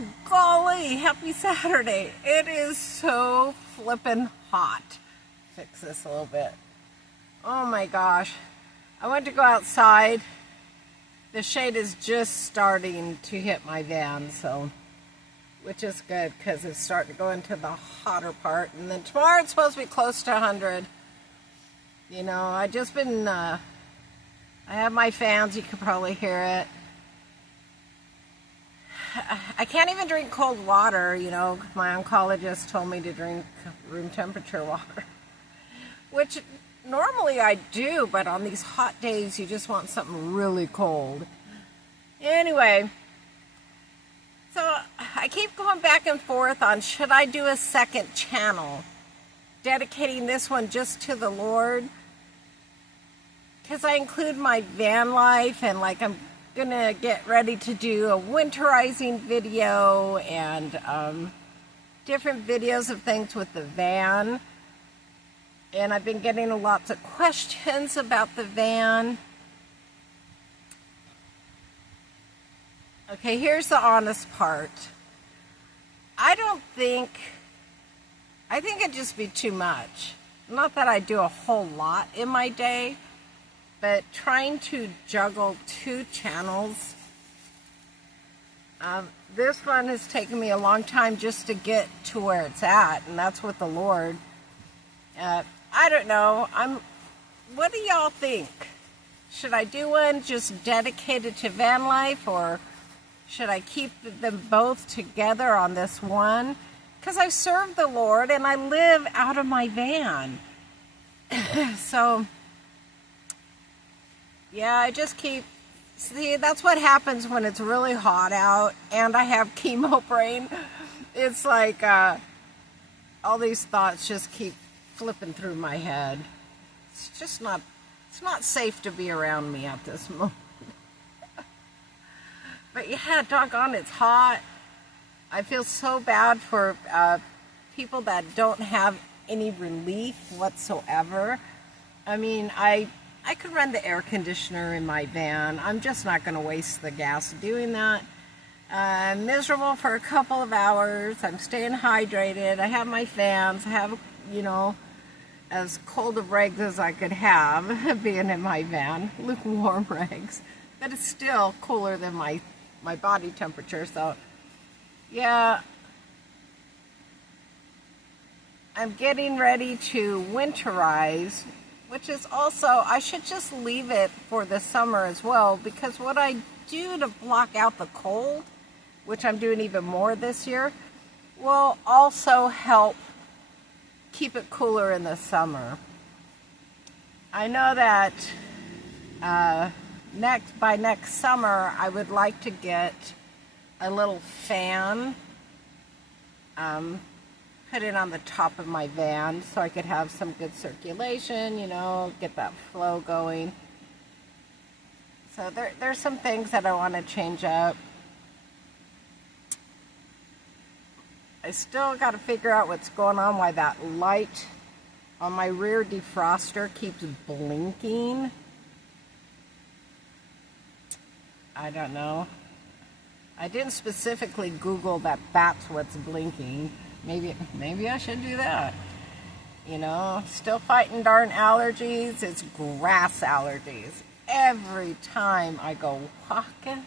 Oh, golly, happy Saturday. It is so flippin' hot. Fix this a little bit. Oh my gosh. I went to go outside. The shade is just starting to hit my van, so, which is good because it's starting to go into the hotter part. And then tomorrow it's supposed to be close to 100. You know, I have my fans, you could probably hear it. I can't even drink cold water, you know. My oncologist told me to drink room temperature water, which normally I do, but on these hot days, you just want something really cold. Anyway, so I keep going back and forth on should I do a second channel, dedicating this one just to the Lord, because I include my van life and like I'm gonna get ready to do a winterizing video and different videos of things with the van, and I've been getting lots of questions about the van. Okay, here's the honest part. I think it'd just be too much. Not that I do a whole lot in my day, but trying to juggle 2 channels, this one has taken me a long time just to get to where it's at, and that's with the Lord. I don't know. What do y'all think? Should I do one just dedicated to van life, or should I keep them both together on this one? Because I serve the Lord and I live out of my van. So yeah, I just see, that's what happens when it's really hot out and I have chemo brain. It's like all these thoughts just keep flipping through my head. It's not safe to be around me at this moment. But yeah, doggone, it's hot. I feel so bad for people that don't have any relief whatsoever. I mean, I could run the air conditioner in my van. I'm just not going to waste the gas doing that. I'm miserable for a couple of hours. I'm staying hydrated. I have my fans. I have, you know, as cold of regs as I could have being in my van. Lukewarm regs. But it's still cooler than my body temperature. So, yeah. I'm getting ready to winterize, which is also, I should just leave it for the summer as well, because what I do to block out the cold, which I'm doing even more this year, will also help keep it cooler in the summer. I know that by next summer, I would like to get a little fan, put it on the top of my van so I could have some good circulation, you know, get that flow going. So there's some things that I want to change up. I still got to figure out what's going on, why that light on my rear defroster keeps blinking. I don't know. I didn't specifically Google that that's what's blinking. Maybe I should do that. You know, still fighting darn allergies. It's grass allergies. Every time I go walking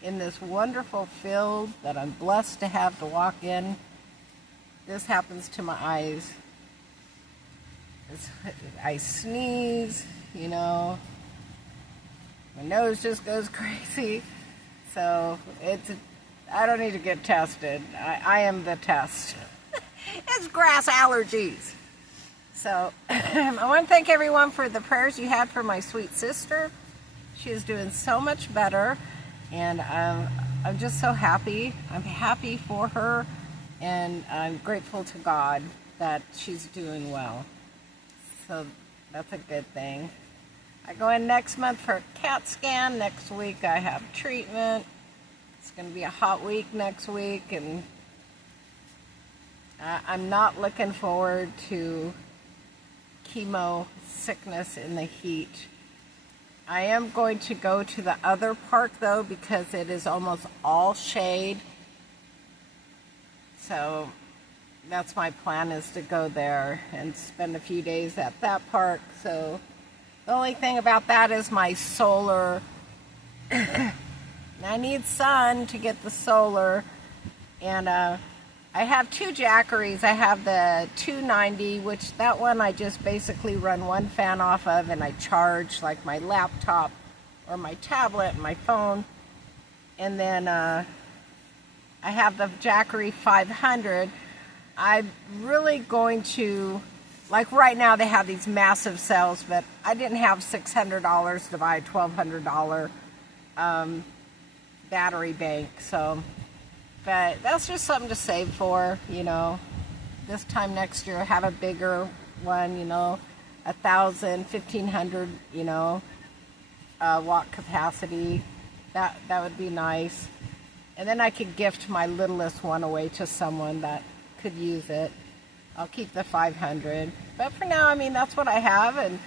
in this wonderful field that I'm blessed to have to walk in, this happens to my eyes. I sneeze, you know, my nose just goes crazy. So I don't need to get tested. I am the test. It's grass allergies. So I want to thank everyone for the prayers you had for my sweet sister. She is doing so much better, and I'm just so happy. I'm happy for her, and I'm grateful to God that she's doing well. So that's a good thing. I go in next month for a CAT scan. Next week I have treatment. It's going to be a hot week next week, and I'm not looking forward to chemo sickness in the heat. I am going to go to the other park though, because it is almost all shade, So that's my plan, is to go there and spend a few days at that park. So the only thing about that is my solar. I need sun to get the solar. And I have two Jackeries. I have the 290, which that one I just basically run one fan off of, and I charge like my laptop or my tablet and my phone. And then I have the Jackery 500. I'm really going to, like right now they have these massive sales, but I didn't have $600 to buy a $1,200 battery bank. So, but that's just something to save for, you know. This time next year, have a bigger one, you know, 1,000, 1,500, you know, watt capacity. That would be nice. And then I could gift my littlest one away to someone that could use it. I'll keep the 500. But for now, I mean, that's what I have. And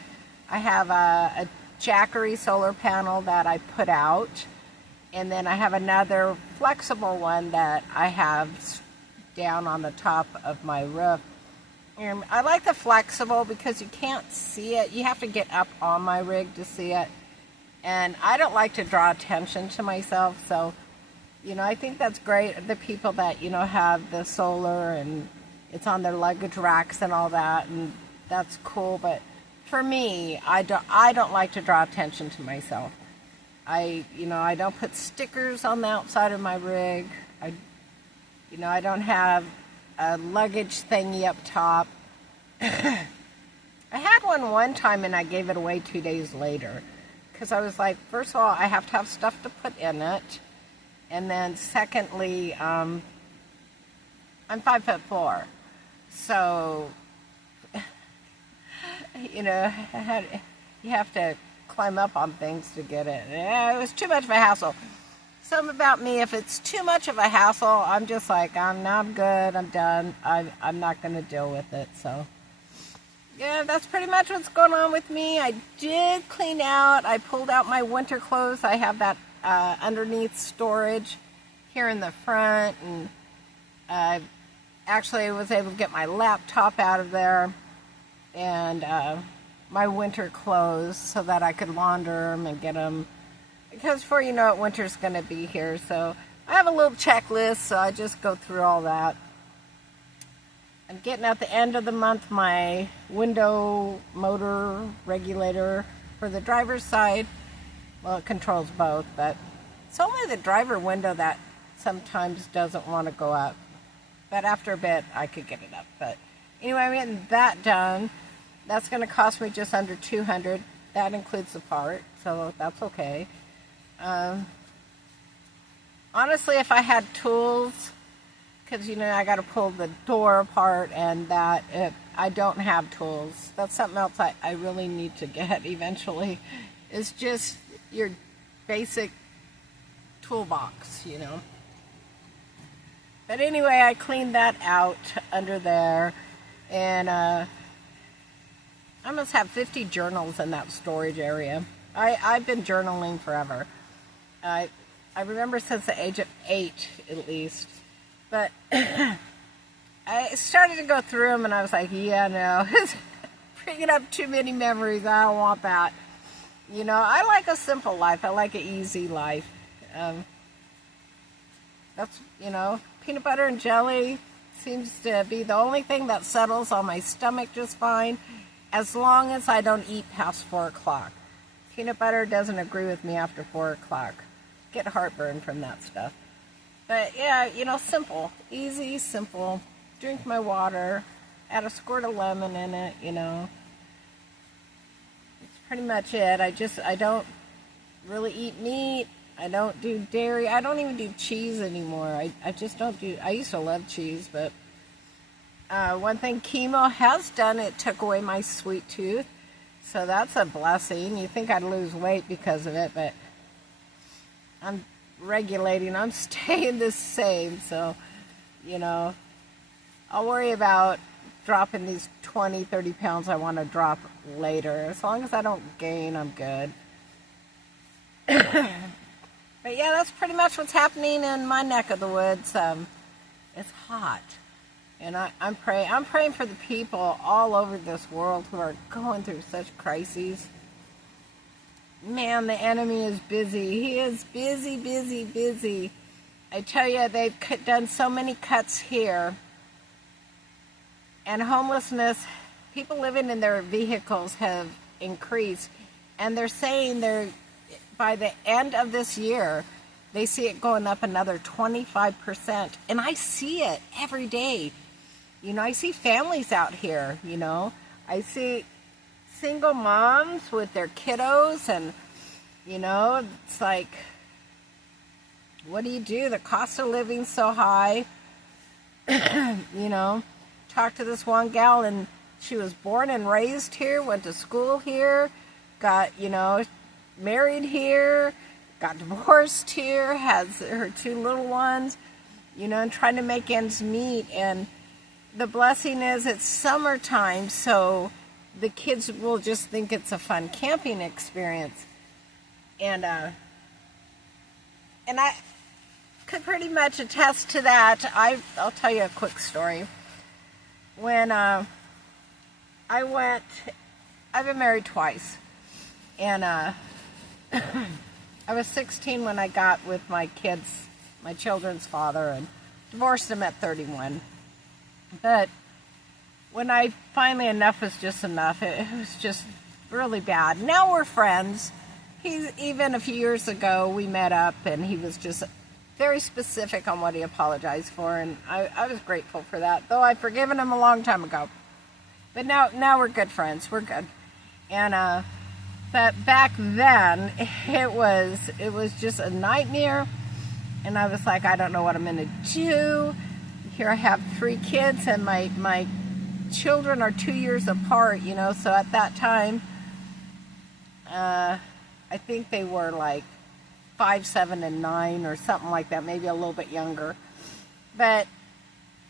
I have a Jackery solar panel that I put out. And then I have another flexible one that I have down on the top of my roof. And I like the flexible because you can't see it. You have to get up on my rig to see it. And I don't like to draw attention to myself. So, you know, I think that's great. The people that, you know, have the solar and it's on their luggage racks and all that. And that's cool. But for me, I don't like to draw attention to myself. I don't put stickers on the outside of my rig. I don't have a luggage thingy up top. I had one time and I gave it away 2 days later. Because I was like, first of all, I have to have stuff to put in it. And then secondly, I'm 5'4". So, you know, you have to climb up on things to get it. It was too much of a hassle. Something about me, if it's too much of a hassle, I'm just like, I'm good, I'm done. I'm not going to deal with it. So, yeah, that's pretty much what's going on with me. I did clean out. I pulled out my winter clothes. I have that underneath storage here in the front. And I actually was able to get my laptop out of there. And my winter clothes so that I could launder them and get them, because before you know it, winter's going to be here. So I have a little checklist, so I just go through all that. I'm getting at the end of the month my window motor regulator for the driver's side. Well, it controls both, but it's only the driver window that sometimes doesn't want to go up. But after a bit, I could get it up. But anyway, I'm getting that done. That's going to cost me just under $200. That includes the part, so that's okay. Honestly, if I had tools, because, you know, I got to pull the door apart and that, I don't have tools. That's something else I really need to get eventually. It's just your basic toolbox, you know. But anyway, I cleaned that out under there, and I must have 50 journals in that storage area. I've been journaling forever. I remember since the age of 8, at least. But I started to go through them, and I was like, yeah, no. It's bringing up too many memories. I don't want that. You know, I like a simple life. I like an easy life. That's, you know, peanut butter and jelly seems to be the only thing that settles on my stomach just fine, as long as I don't eat past 4 o'clock. Peanut butter doesn't agree with me after 4 o'clock. Get heartburn from that stuff. But yeah, you know, simple. Easy, simple. Drink my water. Add a squirt of lemon in it, you know. That's pretty much it. I don't really eat meat. I don't do dairy. I don't even do cheese anymore. I just don't do... I used to love cheese, but... one thing chemo has done, it took away my sweet tooth. So that's a blessing. You think I'd lose weight because of it, but I'm regulating. I'm staying the same. So, you know, I'll worry about dropping these 20, 30 pounds I want to drop later. As long as I don't gain, I'm good. But yeah, that's pretty much what's happening in my neck of the woods. It's hot. And I'm praying for the people all over this world who are going through such crises. Man, the enemy is busy. He is busy, busy, busy. I tell you, they've done so many cuts here. And homelessness, people living in their vehicles have increased. And they're saying by the end of this year, they see it going up another 25%. And I see it every day. You know, I see families out here, you know. I see single moms with their kiddos, and, you know, it's like, what do? The cost of living's so high. You know, talked to this one gal, and she was born and raised here, went to school here, got, you know, married here, got divorced here, has her 2 little ones, you know, and trying to make ends meet. And the blessing is it's summertime, so the kids will just think it's a fun camping experience. And I could pretty much attest to that. I'll tell you a quick story. When I've been married twice, and I was 16 when I got with my children's father, and divorced him at 31. But when I finally, enough was just enough, it was just really bad. Now we're friends. Even a few years ago, we met up, and he was just very specific on what he apologized for, and I was grateful for that, though I'd forgiven him a long time ago. But now we're good friends. We're good. And but back then, it was just a nightmare, and I was like, I don't know what I'm going to do. Here I have 3 kids, and my children are 2 years apart, you know, so at that time, I think they were like 5, 7, and 9 or something like that, maybe a little bit younger. But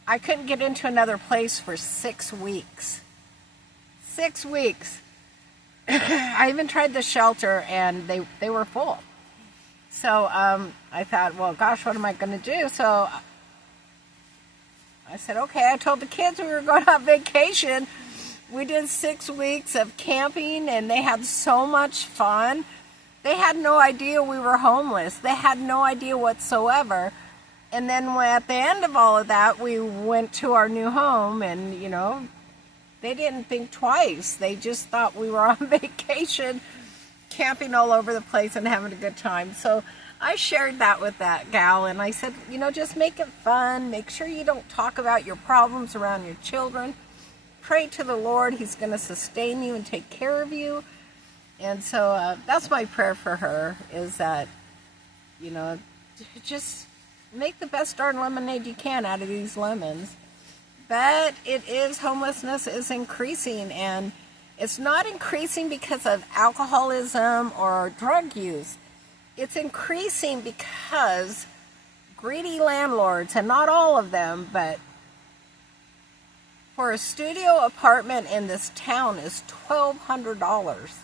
I couldn't get into another place for 6 weeks. 6 weeks. I even tried the shelter, and they were full. So I thought, well, gosh, what am I going to do? So I said, okay. I told the kids we were going on vacation. We did 6 weeks of camping, and they had so much fun. They had no idea we were homeless. They had no idea whatsoever. And then at the end of all of that, we went to our new home, and, you know, they didn't think twice. They just thought we were on vacation, camping all over the place and having a good time. So I shared that with that gal, and I said, you know, just make it fun. Make sure you don't talk about your problems around your children. Pray to the Lord. He's going to sustain you and take care of you. And so that's my prayer for her, is that, you know, just make the best darn lemonade you can out of these lemons. But homelessness is increasing, and it's not increasing because of alcoholism or drug use. It's increasing because greedy landlords, and not all of them, but for a studio apartment in this town is $1,200.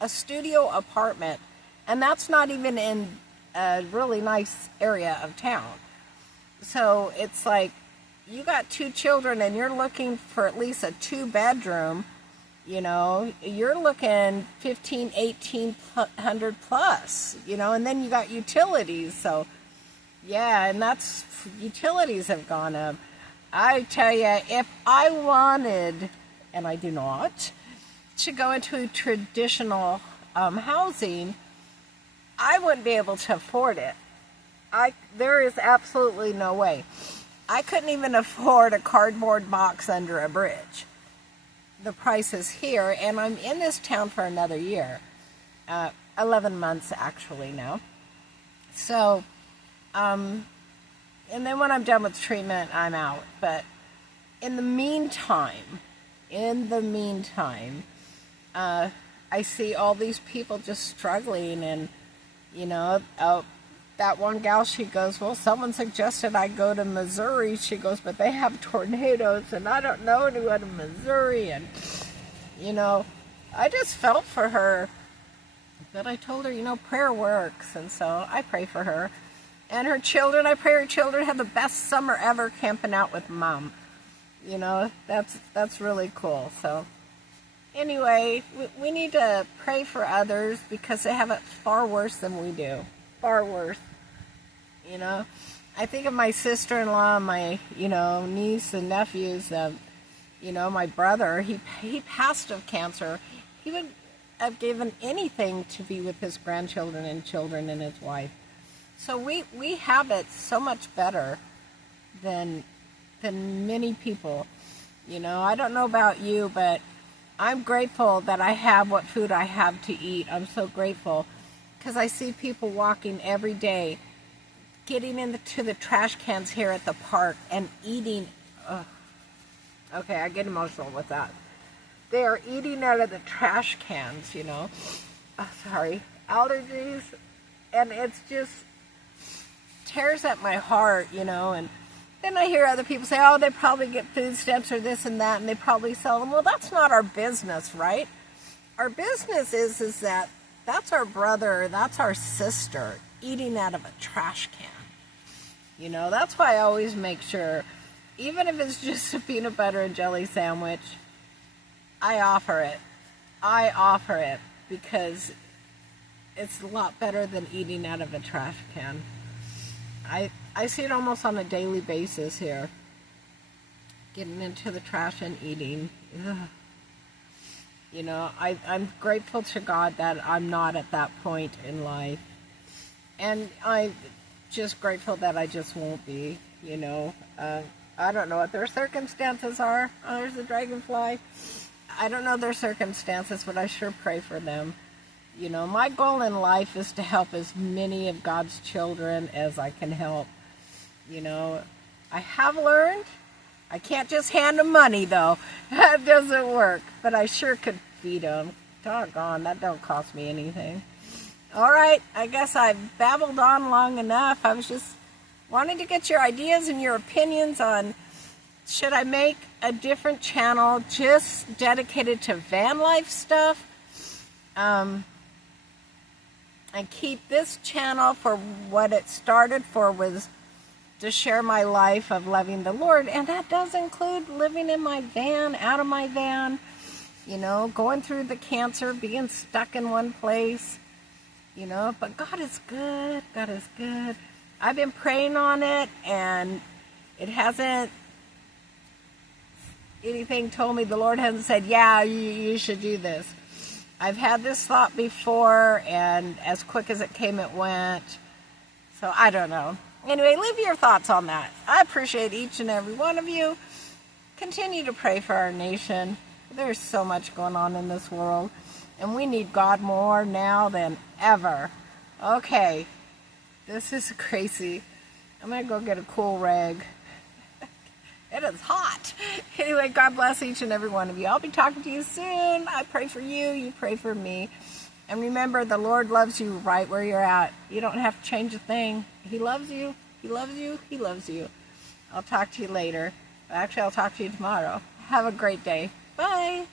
A studio apartment, and that's not even in a really nice area of town. So it's like, you got 2 children and you're looking for at least a 2-bedroom, you know, you're looking $1,500-$1,800 plus, you know, and then you got utilities. So yeah, and utilities have gone up. I tell you, if I wanted, and I do not, to go into traditional housing, I wouldn't be able to afford it. There is absolutely no way. I couldn't even afford a cardboard box under a bridge. The price is here, and I'm in this town for another year. 11 months actually now. So, and then when I'm done with treatment, I'm out. But in the meantime, I see all these people just struggling, and, you know, that one gal, she goes, well, someone suggested I go to Missouri. She goes, but they have tornadoes, and I don't know anyone in Missouri. And, you know, I just felt for her. But I told her, you know, prayer works. And so I pray for her. And her children, I pray her children have the best summer ever camping out with Mom. You know, that's really cool. So anyway, we need to pray for others because they have it far worse than we do. Far worse. You know, I think of my sister-in-law, my, niece and nephews, my brother, he passed of cancer. He would have given anything to be with his grandchildren and children and his wife. So we have it so much better than many people. I don't know about you, but I'm grateful that I have what food I have to eat. I'm so grateful because I see people walking every day, getting into the trash cans here at the park and eating. Okay, I get emotional with that. They are eating out of the trash cans, allergies, and it's just tears at my heart, and then I hear other people say, oh, they probably get food stamps or this and that, and they probably sell them. Well, that's not our business, right? Our business is that that's our brother, that's our sister eating out of a trash can. That's why I always make sure, even if it's just a peanut butter and jelly sandwich, I offer it because it's a lot better than eating out of a trash can. I see it almost on a daily basis here. Getting into the trash and eating. Ugh. I'm grateful to God that I'm not at that point in life. And I'm just grateful that I just won't be, I don't know what their circumstances are. Oh, there's a dragonfly. I don't know their circumstances, but I sure pray for them. My goal in life is to help as many of God's children as I can help. I have learned I can't just hand them money, though. That doesn't work. But I sure could feed them. Doggone, that don't cost me anything. All right, I guess I've babbled on long enough. I was just wanting to get your ideas and your opinions on, should I make a different channel just dedicated to van life stuff? And keep this channel for what it started for, was to share my life of loving the Lord. And that does include living in my van, out of my van, going through the cancer, being stuck in one place, but God is good. God is good. I've been praying on it, and it hasn't, anything told me, the Lord hasn't said, yeah, you should do this. I've had this thought before, and as quick as it came, it went. So I don't know. Anyway, leave your thoughts on that. I appreciate each and every one of you. Continue to pray for our nation. There's so much going on in this world, and we need God more now than ever. Okay, this is crazy. I'm going to go get a cool rag. It is hot. Anyway, God bless each and every one of you. I'll be talking to you soon. I pray for you. You pray for me. And remember, the Lord loves you right where you're at. You don't have to change a thing. He loves you. He loves you. He loves you. I'll talk to you later. Actually, I'll talk to you tomorrow. Have a great day. Bye.